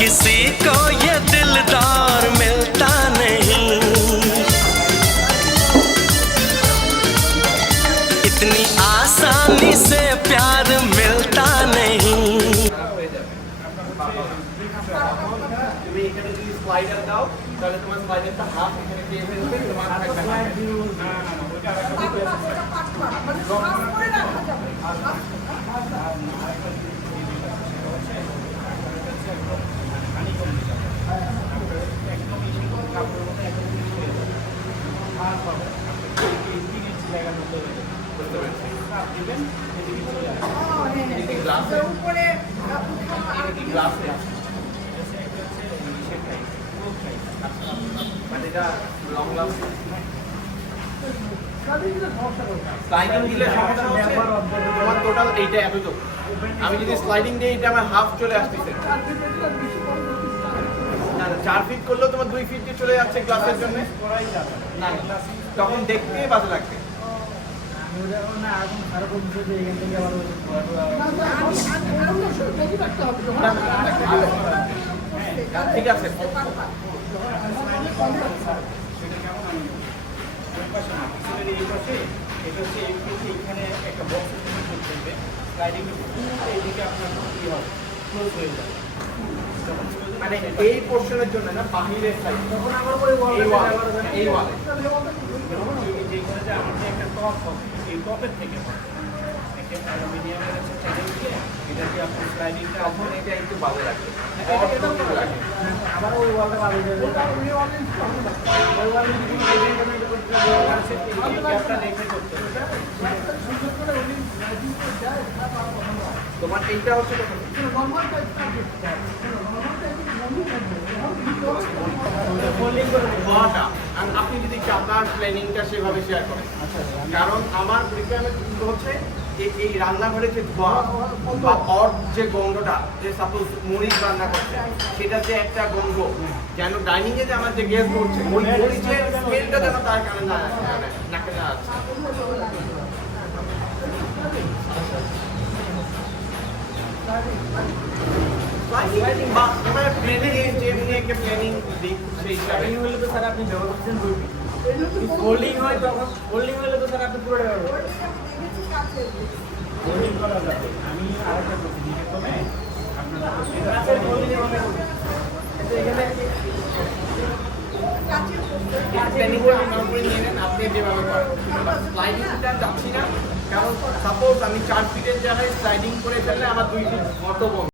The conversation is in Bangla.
किसी को ये दिलदार मिलता नहीं, इतनी आसानी से प्यार मिलता नहीं। তুমি এখানে যদি স্লাইডার দাও তাহলে তোমার স্লাইডারটা হাফ এখানে দিয়ে ফেলবে, তোমার থাকবে না। স্লাইডিং দিলে সমস্যা হচ্ছে তোমার টোটাল এইটা এতটুকু, আমি যদি স্লাইডিং দিই এটা আমার হাফ চলে আসতেছে। 4 ফিট করলেও তোমার 2 ফিট দিয়ে চলে যাচ্ছে গ্লাসের জন্য, না তখন দেখতে বাজে লাগবে। ঠিক আছে, এখানে একটা বক্স করতে স্লাইডিং এইদিকে আপনার কি হবে, ক্লোজ হয়ে যাবে। মানে এই পোর্শনের জন্য না, বাহিরের সাইড তখন আমার ওই এই ওয়ালে যেখানে যে আমার একটা টপ হবে, এই টপের থেকে একটা অ্যালুমিনিয়ামের আছে চ্যানেল দিয়ে এটা দিয়ে আপনি স্লাইডিংটা তখন এটা একটু ভালো লাগবে। আবার ওই ওয়ালটা ভালো যাবে, ওই ওয়ালে ওই ওয়ালে তোমার এইটা হচ্ছে আপনি যদি আপনার প্ল্যানিংটা সেভাবে শেয়ার করেন, কারণ আমার রিকোয়ারমেন্ট হচ্ছে এই রান্নাঘরে যে ধোয়া বা অর যে গন্ধটা, যে সাপোজ মরিচ রান্না করছে সেটা যে একটা গন্ধ, যেন ডাইনিং এ যে আমার যে গ্যাস করছে ওই মরিচের স্মেলটা যেন তার কারণে না নাকে না আসছে। প্ল্যানিং দিক সেই হিসাবে হলে তো স্যার আপনি ব্যবহার করছেন হোল্ডিং হয়, তখন হোল্ডিং হলে তো স্যার আপনি পুরোটা ব্যবহার হোল্ডিং করা যাবে। আমি আরেকটা করছি কমে আপনি যেভাবে করেন স্লাইডিংটা যাচ্ছি না, কারণ সাপোজ আমি 4 ফিটের জায়গায় স্লাইডিং করে ফেললে আমার 2 ফিট মতো